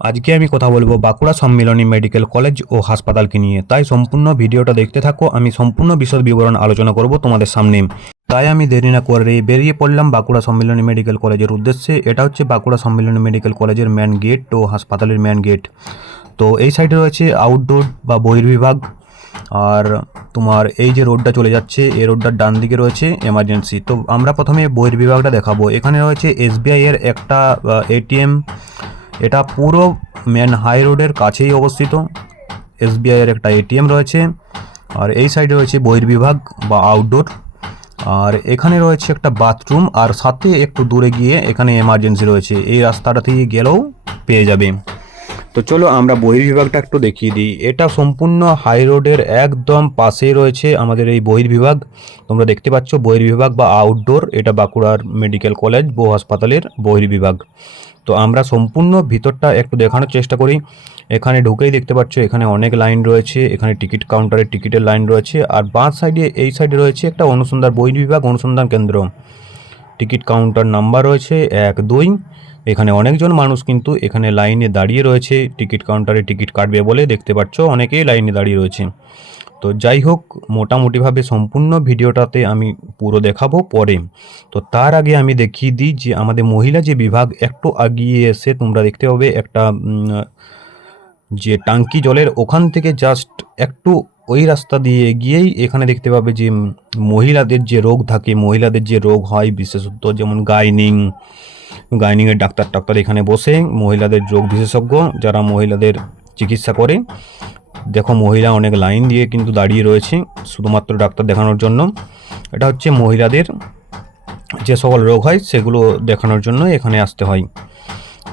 আজকে আমি কথা বলবো বাঁকুড়া সম্মিলনী মেডিকেল কলেজ ও হাসপাতালকে নিয়ে। তাই সম্পূর্ণ ভিডিওটা দেখতে থাকো। আমি সম্পূর্ণ বিশদ বিবরণ আলোচনা করব তোমাদের সামনে। তাই আমি দেরি না করে বেরিয়ে পড়লাম বাঁকুড়া সম্মিলনী মেডিকেল কলেজের উদ্দেশ্যে। এটা হচ্ছে বাঁকুড়া সম্মিলনী মেডিকেল কলেজের মেন গেট ও হাসপাতালের মেন গেট। তো এই সাইডে রয়েছে আউটডোর বা বহির্বিভাগ। আর তোমার এই যে রোডটা চলে যাচ্ছে, এই রোডটার ডান দিকে রয়েছে এমার্জেন্সি। তো আমরা প্রথমে বহির্বিভাগটা দেখাবো। এখানে রয়েছে এসবিআই এর একটা এটিএম। এটা পুরো মেন হাই রোডের কাছেই অবস্থিত। এসবিআই এর একটা এটিএম রয়েছে। আর এই সাইডে রয়েছে বহির্বিভাগ বা আউটডোর। আর এখানে রয়েছে একটা বাথরুম, আর সাথে একটু দূরে গিয়ে এখানে এমার্জেন্সি রয়েছে। এই রাস্তাটা থেকে গেলেও পেয়ে যাবে। তো চলো আমরা বহির্বিভাগটা একটু দেখিয়ে দিই। এটা সম্পূর্ণ হাই রোডের একদম পাশেই রয়েছে আমাদের এই বহির্বিভাগ। তোমরা দেখতে পাচ্ছ বহির্বিভাগ বা আউটডোর। এটা বাঁকুড়ার মেডিকেল কলেজ ও হাসপাতালের বহির্বিভাগ। তো আমরা সম্পূর্ণ ভিতরটা একটু দেখানোর চেষ্টা করি। এখানে ঢুকেই দেখতে পাচ্ছ এখানে অনেক লাইন রয়েছে। এখানে টিকিট কাউন্টারে টিকিটের লাইন রয়েছে। আর বাঁ সাইডে এই সাইডে রয়েছে একটা অনুসন্ধান বহির্বিভাগ অনুসন্ধান কেন্দ্র। টিকিট কাউন্টার নাম্বার রয়েছে 1-2। এখানে অনেকজন মানুষ কিন্তু এখানে লাইনে দাঁড়িয়ে রয়েছে টিকিট কাউন্টারে টিকিট কাটবে বলে। দেখতে পাচ্ছ অনেকেই লাইনে দাঁড়িয়ে রয়েছে। তো যাই হোক, মোটামুটিভাবে সম্পূর্ণ ভিডিওটাতে আমি পুরো দেখাবো পরে। তো তার আগে আমি দেখিয়ে দিই যে আমাদের মহিলা যে বিভাগ, একটু আগিয়ে এসে তোমরা দেখতে পাবে একটা যে টাঙ্কি জলের ওখান থেকে জাস্ট একটু ওই রাস্তা দিয়ে গিয়েই এখানে দেখতে পাবে যে মহিলাদের যে রোগ থাকে, মহিলাদের যে রোগ হয় বিশেষত, যেমন গাইনিংয়ের ডাক্তার এখানে বসে মহিলাদের রোগ বিশেষজ্ঞ যারা মহিলাদের চিকিৎসা করে। দেখো মহিলা অনেক লাইন দিয়ে কিন্তু দাঁড়িয়ে রয়েছে শুধুমাত্র ডাক্তার দেখানোর জন্য। এটা হচ্ছে মহিলাদের যে সকল রোগ হয় সেগুলো দেখানোর জন্য এখানে আসতে হয়।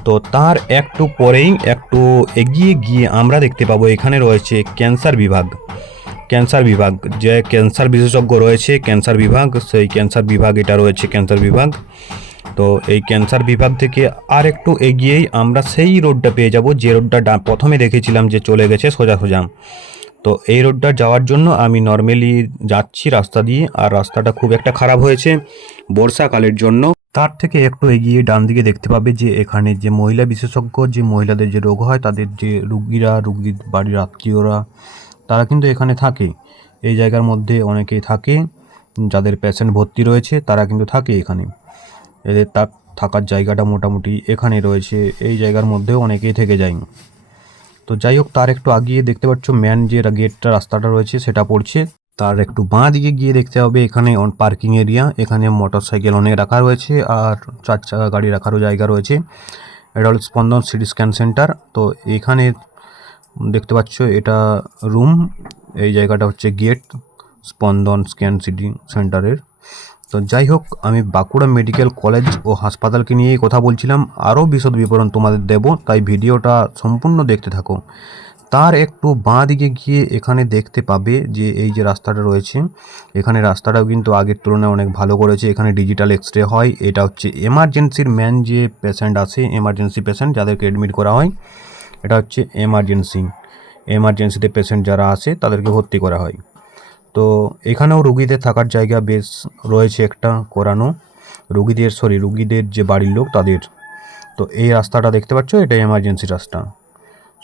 তো তার একটু পরেই একটু এগিয়ে গিয়ে আমরা দেখতে পাবো এখানে রয়েছে ক্যান্সার বিভাগ যে ক্যান্সার বিশেষজ্ঞ রয়েছে ক্যান্সার বিভাগ, সেই ক্যান্সার বিভাগ এটা রয়েছে ক্যান্সার বিভাগ। তো এই ক্যান্সার বিভাগ থেকে আর একটু এগিয়েই আমরা সেই রোডটা পেয়ে যাব যে রোডটা প্রথমে দেখেছিলাম যে চলে গেছে সোজা। তো এই রোডটা যাওয়ার জন্য আমি নর্মালি যাচ্ছি রাস্তা দিয়ে। আর রাস্তাটা খুব একটা খারাপ হয়েছে বর্ষাকালের জন্য। তার থেকে একটু এগিয়ে ডান দিকে দেখতে পাবে যে এখানে যে মহিলা বিশেষজ্ঞ, যে মহিলাদের যে রোগ হয় তাদের যে রুগীর বাড়ির আত্মীয়রা, তারা কিন্তু এখানে থাকে। এই জায়গার মধ্যে অনেকেই থাকে, যাদের পেশেন্ট ভর্তি রয়েছে তারা কিন্তু থাকে এখানে। এদের তার থাকার জায়গাটা মোটামুটি এখানে রয়েছে। এই জায়গার মধ্যেও অনেকেই থেকে যায়। তো যাই হোক, তার একটু আগিয়ে দেখতে পাচ্ছ মেন যে গেটটা রাস্তাটা রয়েছে সেটা পড়ছে। তার একটু বাঁ দিকে গিয়ে দেখতে হবে এখানে পার্কিং এরিয়া। এখানে মোটরসাইকেল অনেক রাখা রয়েছে আর 4 চাকা গাড়ি রাখারও জায়গা রয়েছে। এটা হল স্পন্দন সিটি স্ক্যান সেন্টার। তো এখানে দেখতে পাচ্ছ এটা রুম। এই জায়গাটা হচ্ছে গেট স্পন্দন স্ক্যান সিটি সেন্টারের। তো যাই হোক, আমি বাঁকুড়া মেডিকেল কলেজ ও হাসপাতালকে নিয়েই কথা বলছিলাম। আরও বিশদ বিবরণ তোমাদের দেব, তাই ভিডিওটা সম্পূর্ণ দেখতে থাকো। তার একটু বাঁ দিকে গিয়ে এখানে দেখতে পাবে যে এই যে রাস্তাটা রয়েছে, এখানে রাস্তাটাও কিন্তু আগের তুলনায় অনেক ভালো করেছে। এখানে ডিজিটাল এক্সরে হয়। এটা হচ্ছে এমার্জেন্সির মেন যে পেশেন্ট আছে, এমার্জেন্সি পেশেন্ট যাদেরকে অ্যাডমিট করা হয়, এটা হচ্ছে এমার্জেন্সিতে পেশেন্ট যারা আসে তাদেরকে ভর্তি করা হয়। তো এখানেও রুগীদের থাকার জায়গা বেশ রয়েছে একটা করানো, রুগীদের যে বাড়ির লোক তাদের। তো এই রাস্তাটা দেখতে পাচ্ছ, এটা এমার্জেন্সি রাস্তা।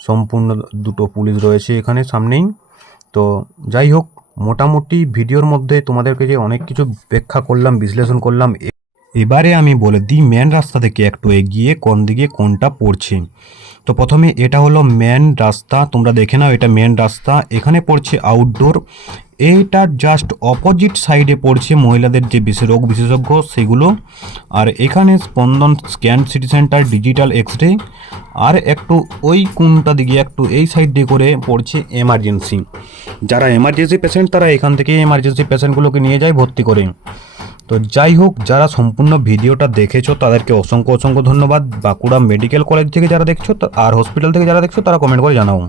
সম্পূর্ণ দুটো পুলিশ রয়েছে এখানে সামনেই। তো যাই হোক, মোটামুটি ভিডিওর মধ্যে তোমাদেরকে যে অনেক কিছু ব্যাখ্যা করলাম, বিশ্লেষণ করলাম। এবারে আমি বলে দিই মেন রাস্তা থেকে একটু এগিয়ে কোন দিকে কোনটা পড়ছে। তো প্রথমে এটা হলো মেন রাস্তা, তোমরা দেখে নাও এটা মেন রাস্তা। এখানে পড়ছে আউটডোর। এইটার জাস্ট অপোজিট সাইডে পড়ছে মহিলাদের যে রোগ বিশেষজ্ঞ সেগুলো। আর এখানে Spandan scan city centre digital x ray. আর একটু ওই কোনটা দিকে একটু এই সাইড দিয়ে করে পড়ছে এমার্জেন্সি। যারা এমার্জেন্সি পেশেন্ট তারা এখান থেকে এমার্জেন্সি পেশেন্টগুলোকে নিয়ে যায় ভর্তি করে। তো যাই হোক, যারা সম্পূর্ণ ভিডিওটা দেখেছো তাদেরকে অসংখ্য ধন্যবাদ। বাঁকুড়া মেডিকেল কলেজ থেকে যারা দেখছো আর হসপিটাল থেকে যারা দেখছো তারা কমেন্ট করে জানাও।